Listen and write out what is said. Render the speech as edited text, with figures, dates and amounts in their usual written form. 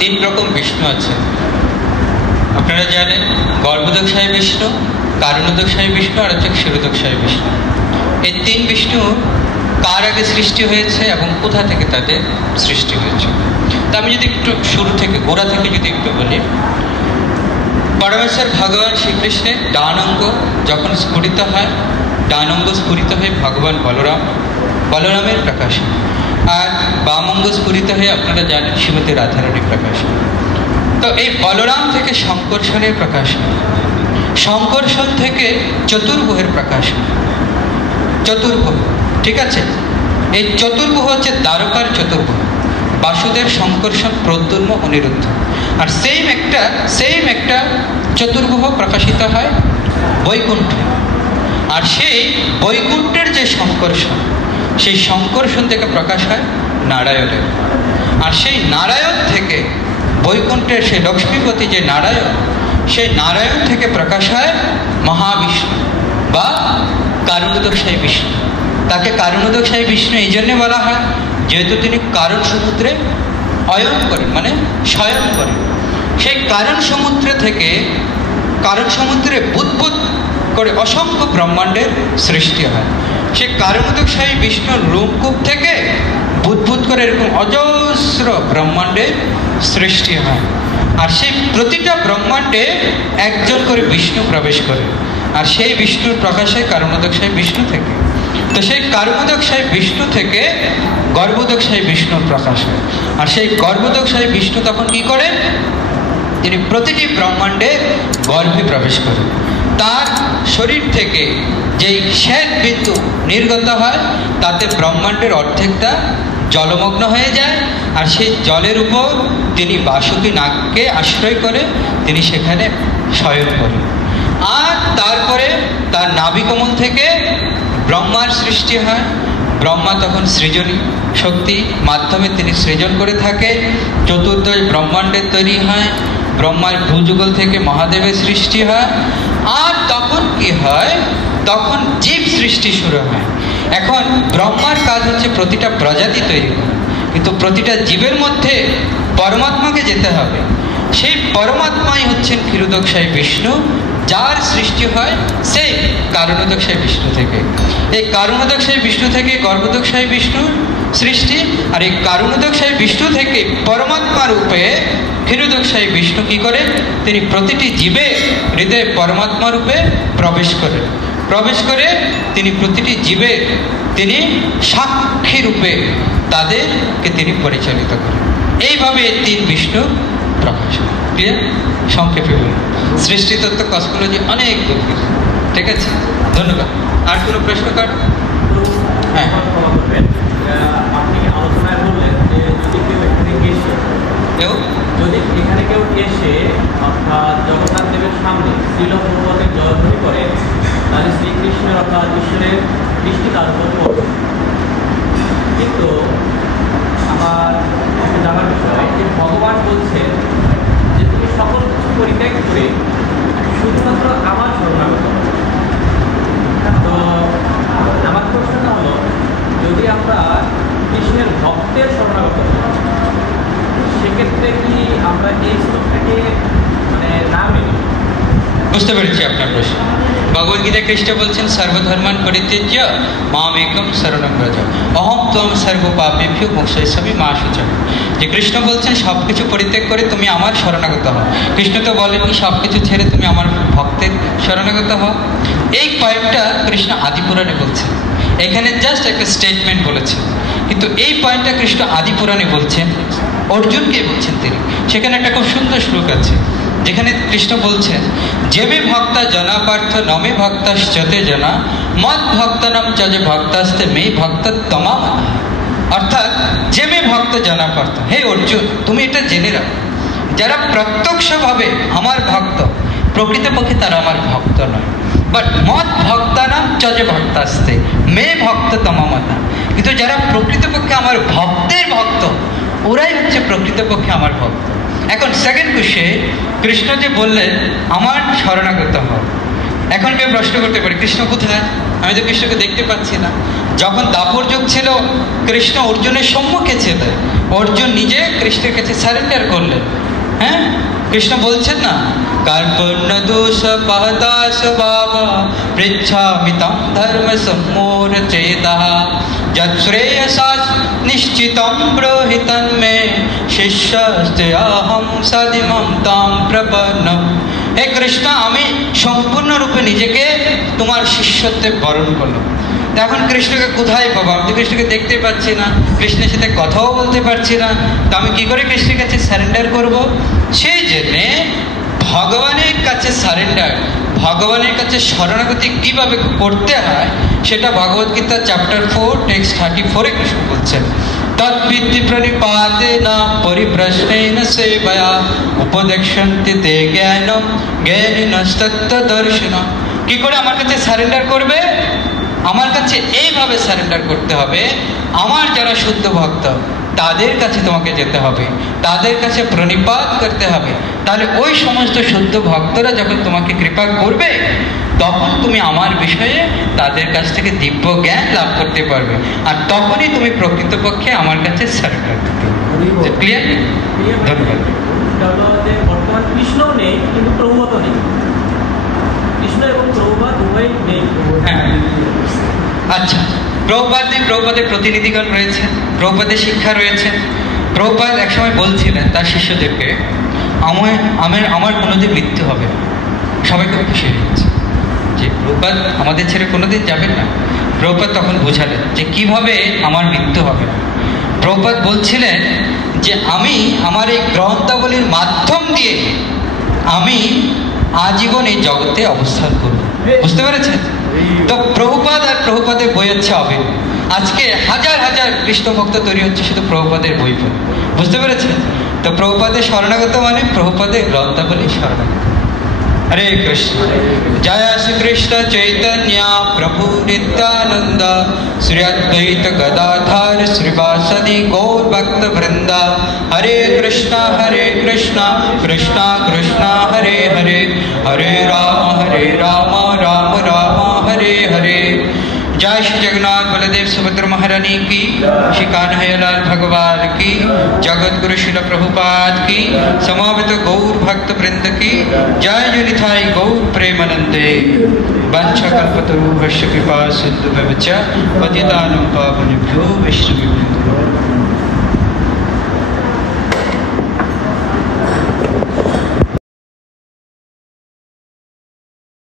তিন রকম বিষ্ণু আছে। আপনারা জানেন গর্ভোদকশায়ী বিষ্ণু, কারণোদকশায়ী বিষ্ণু আর হচ্ছে ক্ষীরোদকশায়ী বিষ্ণু। এই তিন বিষ্ণু কার আগে সৃষ্টি হয়েছে এবং কোথা থেকে তাদের সৃষ্টি হয়েছে, তা আমি যদি একটু শুরু থেকে গোড়া থেকে যদি একটু বলি। পরমেশ্বর ভগবান শ্রীকৃষ্ণের ডান অঙ্গ যখন স্ফুরিত হয়, ডান অঙ্গ স্ফুরিত হয়ে ভগবান বলরামের প্রকাশ, আর বাম অঙ্গ স্ফুরিত হয়ে আপনারা জানেন শ্রীমতী রাধারানীর প্রকাশ। তো এই বলরাম থেকে শঙ্কর্ষণের প্রকাশ, শঙ্কর্ষণ থেকে চতুর্ভুহের প্রকাশ। চতুর্ভুহ, ঠিক আছে, এই চতুর্ভুহ হচ্ছে দ্বারকার চতুর্ভুহ, বাসুদেব, শঙ্কর্ষণ, প্রদ্যুম্ন, অনিরুদ্ধ। আর সেম একটা চতুর্ভুহ প্রকাশিত হয় বৈকুণ্ঠে। আর সেই বৈকুণ্ঠের যে শঙ্কর্ষণ, সেই শঙ্কর্ষণ থেকে প্রকাশ হয় নারায়ণের। আর সেই নারায়ণ থেকে বৈকুণ্ঠের সেই লক্ষ্মীপতি যে নারায়ণ, সেই নারায়ণ থেকে প্রকাশ হয় মহাবিষ্ণু বা কারণোদকশায়ী বিষ্ণু। তাকে কারণোদকশায়ী বিষ্ণু এই জন্যে বলা হয় যেহেতু তিনি কারণ সমুদ্রে অয়ন করেন, মানে শয়ন করেন। সেই কারণ সমুদ্রে বুদ্বুদ করে অসংখ্য ব্রহ্মাণ্ডের সৃষ্টি হয়। সেই কারণোদকশায়ী বিষ্ণুর রূপকূপ থেকে বুদ্বুদ করে এরকম অজস্র ব্রহ্মাণ্ডের সৃষ্টি হয়। আর সেই প্রতিটা ব্রহ্মাণ্ডে একজন করে বিষ্ণু প্রবেশ করে, আর সেই বিষ্ণুর প্রকাশ হয় কারণোদকশায়ী বিষ্ণু থেকে। তো সেই কারণোদকশায়ী বিষ্ণু থেকে গর্ভোদকশায়ী বিষ্ণুর প্রকাশ হয়। আর সেই গর্ভোদকশায়ী বিষ্ণু তখন কি করেন, তিনি প্রতিটি ব্রহ্মাণ্ডে গর্ভে প্রবেশ করেন। তার শরীর থেকে যেই শ্বেত বিন্দু নির্গত হয় তাতে ব্রহ্মাণ্ডের অর্ধেকটা জলমগ্ন হয়ে যায়। আর সেই জলের উপর তিনি বাসুকী নাগকে আশ্রয় করে তিনি সেখানে শয়ন করেন। আর তারপরে তার নাভিকমল থেকে ব্রহ্মার সৃষ্টি হয়। ব্রহ্মা তখন সৃজনী শক্তি মাধ্যমে তিনি সৃজন করে থাকে। চতুর্দশ ব্রহ্মাণ্ডের তৈরি হয়। ব্রহ্মার ভূযুগল থেকে মহাদেবের সৃষ্টি হয়। আর তখন কি হয়, তখন জীব সৃষ্টি শুরু হয়। এখন ব্রহ্মার কাজ হচ্ছে প্রতিটা প্রজাতি তৈরি করা, কিন্তু প্রতিটা জীবের মধ্যে পরমাত্মাকে যেতে হবে। সেই পরমাত্মাই হচ্ছেন ক্ষীরোদকশায়ী বিষ্ণু, যার সৃষ্টি হয় সেই কারণোদকশায়ী বিষ্ণু থেকে। এই কারণোদকশায়ী বিষ্ণু থেকে গর্ভোদকশায়ী বিষ্ণুর সৃষ্টি। আর এই কারণোদকশায়ী বিষ্ণু থেকে পরমাত্মা রূপে ক্ষীরোদকশায়ী বিষ্ণু কি করে, তিনি প্রতিটি জীবে হৃদয়ে পরমাত্মা রূপে প্রবেশ করে তিনি প্রতিটি জীবে তিনি সাক্ষী রূপে তাদেরকে তিনি পরিচালিত করেন। এইভাবে তিন বিষ্ণু প্রকাশ। ক্লিয়ার? সংক্ষেপে বলুন। সৃষ্টিতত্ত্ব কসমোলজি অনেক গভীর, ঠিক আছে? ধন্যবাদ। আর কোনো প্রশ্ন কার? হ্যাঁ, আপনি আলোচনায় বললেন যে যদি এখানে কেউ এসে অর্থাৎ জগন্নাথ দেবের সামনে শ্রীল পর্বতের জলধ্বনি করে, তাহলে শ্রীকৃষ্ণের অর্থাৎ ঈশ্বরের দৃষ্টি তার উপর পড়বে। কিন্তু আমার জানার বিষয় যে ভগবান বলছেন যে তুমি সকল কিছু পরিত্যাগ করে শুধুমাত্র আমার শরণাগত। তো আমার প্রশ্নটা হলো, যদি আমরা কৃষ্ণের ভক্তের শরণাগত সেক্ষেত্রে কি আমরা এই শ্লোকটাকে মানে না মেনে? বুঝতে পেরেছি আপনার প্রশ্ন। ভগবদ্গীতা কৃষ্ণ বলছেন সর্বধর্মান পরিত্যজ্য মাম একম শরণং ব্রজ অহম ত্বং সর্ব পাপেভ্যো মোক্ষয়িষ্যামি মা শুচঃ। যে কৃষ্ণ বলছেন সব কিছু পরিত্যাগ করে তুমি আমার শরণাগত হও। কৃষ্ণ তো বলেননি সব কিছু ছেড়ে তুমি আমার ভক্তের শরণাগত হও। এই পয়েন্টটা কৃষ্ণ আদিপুরাণে বলছেন, এখানে জাস্ট একটা স্টেটমেন্ট বলেছেন, কিন্তু এই পয়েন্টটা কৃষ্ণ আদিপুরাণে বলছেন, অর্জুনকে বলছেন তিনি। সেখানে একটা খুব সুন্দর শ্লোক আছে যেখানে কৃষ্ণ বলছেন, যেমে ভক্তা জনা পার্থ নমে ভক্তাশ্চতে জনা মদ ভক্তনম যে ভক্তাস্তে মে ভক্ত তমা। অর্থাৎ যেমে ভক্ত জনা পার্থ, হে অর্জুন তুমি এটা জেনে রাখো, যারা প্রত্যক্ষভাবে আমার ভক্ত প্রকৃতপক্ষে তারা আমার ভক্ত নয়। বাট মদ ভক্তানাম যে ভক্তাস্তে মে ভক্ত তমামতা, কিন্তু যারা প্রকৃতপক্ষে আমার ভক্তের ভক্ত ওরাই হচ্ছে প্রকৃতপক্ষে আমার ভক্ত। এখন সেকেন্ড কোশ্চেন, কৃষ্ণ যে বললেন আমার শরণাগত হও, এখন কেউ প্রশ্ন করতে পারে কৃষ্ণ কোথায়, আমি তো কৃষ্ণকে দেখতে পাচ্ছি না। যখন দাপর যুগ ছিল, কৃষ্ণ অর্জুনের সম্মুখে ছিলেন, অর্জুন নিজে কৃষ্ণের কাছে সারেন্ডার করলেন। হ্যাঁ, কৃষ্ণ বলছেন না, কার্পণ্য দোষ পাহদাস বাবা পৃচ্ছামি তম ধর্ম সম্মোর চেতঃ যৎ শ্রেয়সাৎ নিশ্চিতম ব্রহিতন মে শিষ্যস্তেহম সদিমম তাম প্রপন্নম। হে কৃষ্ণ, আমি সম্পূর্ণরূপে নিজেকে তোমার শিষ্যত্বে বরণ করলাম। এখন কৃষ্ণকে কোথায় পাবো? আমি তো কৃষ্ণকে দেখতে পাচ্ছি না, কৃষ্ণের সাথে কথাও বলতে পারছি না, তো আমি কি করে কৃষ্ণের কাছে সারেন্ডার করব? সেই জন্যে ভগবানের কাছে সারেন্ডার, ভগবানের কাছে শরণাগতি কিভাবে করতে হয় সেটা ভগবদ্গীতা চ্যাপ্টার 4 টেক্সট 34-এ কৃষ্ণ বলছেন। তদ্বিদ্ধি প্রণিপাতেন পরিপ্রশ্নেন সেবয়া উপদেক্ষন্তি তে জ্ঞানম জ্ঞানিনস্তত্ত্বদর্শনম। কি করে আমার কাছে সারেন্ডার করবে? আমার কাছে এইভাবে সারেন্ডার করতে হবে, আমার যারা শুদ্ধ ভক্ত তাদের কাছে তোমাকে যেতে হবে, তাদের কাছে প্রণিপাত করতে হবে। তাহলে ওই সমস্ত শুদ্ধ ভক্তরা যখন তোমাকে কৃপা করবে, তখন তুমি আমার বিষয়ে তাদের কাছ থেকে দিব্য জ্ঞান লাভ করতে পারবে, আর তখনই তুমি প্রকৃতপক্ষে আমার কাছে সারেন্ডার করতে পারবে। ক্লিয়ার? ধন্যবাদ। বর্তমান কৃষ্ণ নেই, কিন্তু প্রভুপাত নেই। কৃষ্ণ এবং প্রভুপাত উভয় নেই। হ্যাঁ, আচ্ছা, প্রভুপাত নেই, প্রভুপাতের প্রতিনিধিগণ রয়েছে, প্রভুপাতের শিক্ষা রয়েছে। প্রভুপাত একসময় বলছিলেন তার শিষ্যদেরকে, আমার কোনোদিন মৃত্যু হবে না। সবাই খুব খুশি হয়ে গেছে যে প্রভুপাত আমাদের ছেড়ে কোনোদিন যাবেন না। প্রভুপাত তখন বোঝালেন যে কিভাবে আমার মৃত্যু হবে না। প্রভুপাত বলছিলেন যে আমি আমার এই গ্রন্থাবলীর মাধ্যম দিয়ে আমি আজীবন এই জগতে অবস্থান করব। বুঝতে পেরেছেন? তো প্রভুপাদ আর প্রভুপাদের বই হচ্ছে অভিন্ন। আজকে হাজার হাজার কৃষ্ণ ভক্ত তৈরি হচ্ছে শুধু প্রভুপাদের বই পড়ে। বুঝতে পেরেছেন? তো প্রভুপাদের শরণাগত মানে প্রভুপাদের গ্রন্থাবলী শরণাগত। হরে কৃষ্ণ। জয় শ্রীকৃষ্ণ চৈতন্য প্রভু নিত্যানন্দ শ্রী অদ্বৈত গদাধর শ্রীবাসদি গৌর ভক্ত বৃন্দ। হরে কৃষ্ণ কৃষ্ণ কৃষ্ণ হরে হরে, হরে রাম রাম রাম हरे हरे। जय श्री जगन्नाथ बलदेव सुभद्र महारानी की, श्री कान्हैयालाल भगवान की, जगत गुरु श्रील प्रभुपाद की, समावेत गौर भक्त वृंद की जय। जनिथाई गौर प्रेमानंदे वंशकल्पतरुभ्यश्च कृपा सिन्धुभ्यश्च पतितानं पावनेभ्यो वैष्णवेभ्यो।